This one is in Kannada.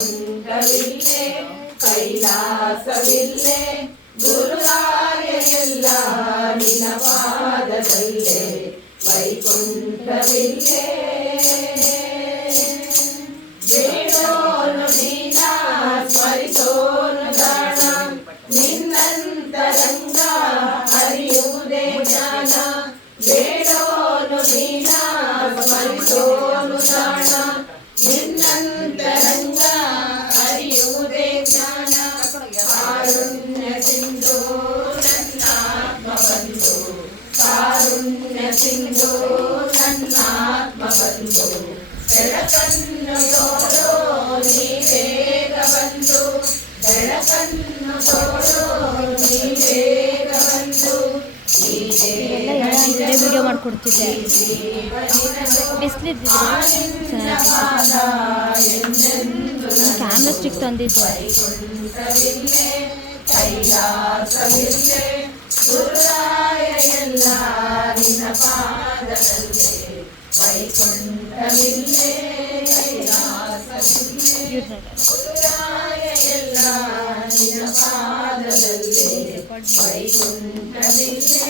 ಕುಂಠವಿಲ್ಲೇ ಕೈಲಾಸವಿಲ್ಲೇ ಗುರುರಾಯ ಎಲ್ಲ ನಿನ್ನ ಪಾದದಲ್ಲೇ ವೈಕುಂಠವಿಲ್ಲೇ ಬೇಡೋನು ನೀನ ಸ್ಮರಿಸೋನು ದಾನ ನಿನ್ನಂತರಂಗ ಅರಿಯುವುದೇ ಜ್ಞಾನ ಬೇಡೋನು ನೀನ ಸ್ಮರಿಸೋನು ದಾನ ನಿನ್ನಂತರಂಗ ಅರಿಯುವುದೇ ಜ್ಞಾನ ಕಾರುಣ್ಯ ಸಿಂಧು ನನ್ನಾತ್ಮ ಬಂಧು ಕಾರುಣ್ಯ ಸಿಂಧು ನನ್ನಾತ್ಮ ಬಂಧು ಬೆಳಕನ್ನು ತೋರೋ ನೀ ಬೇಗ ಬಂದು ಬೆಳಕನ್ನು ತೋರೋ ನೀ ಬೇಗ ಬಂದು ವಿಡಿಯೋ ಮಾಡಿಕೊಡ್ತಿದ್ದೆ ಕ್ಯಾಮ್ರಾ ಸ್ಟಿಕ್ ತಂದಿದ್ದೆ. ಕೈಲಾಸವಿಲ್ಲೇ ಗುರುರಾಯ ಎಲ್ಲ ನಿನ್ನ ಪಾದದಲ್ಲೇ ವೈಕುಂಠವಿಲ್ಲೇ ಕೈಲಾಸವಿಲ್ಲೇ ಗುರುರಾಯ ಎಲ್ಲ ನಿನ್ನ ಪಾದದಲ್ಲೇ ವೈಕುಂಠವಿಲ್ಲೇ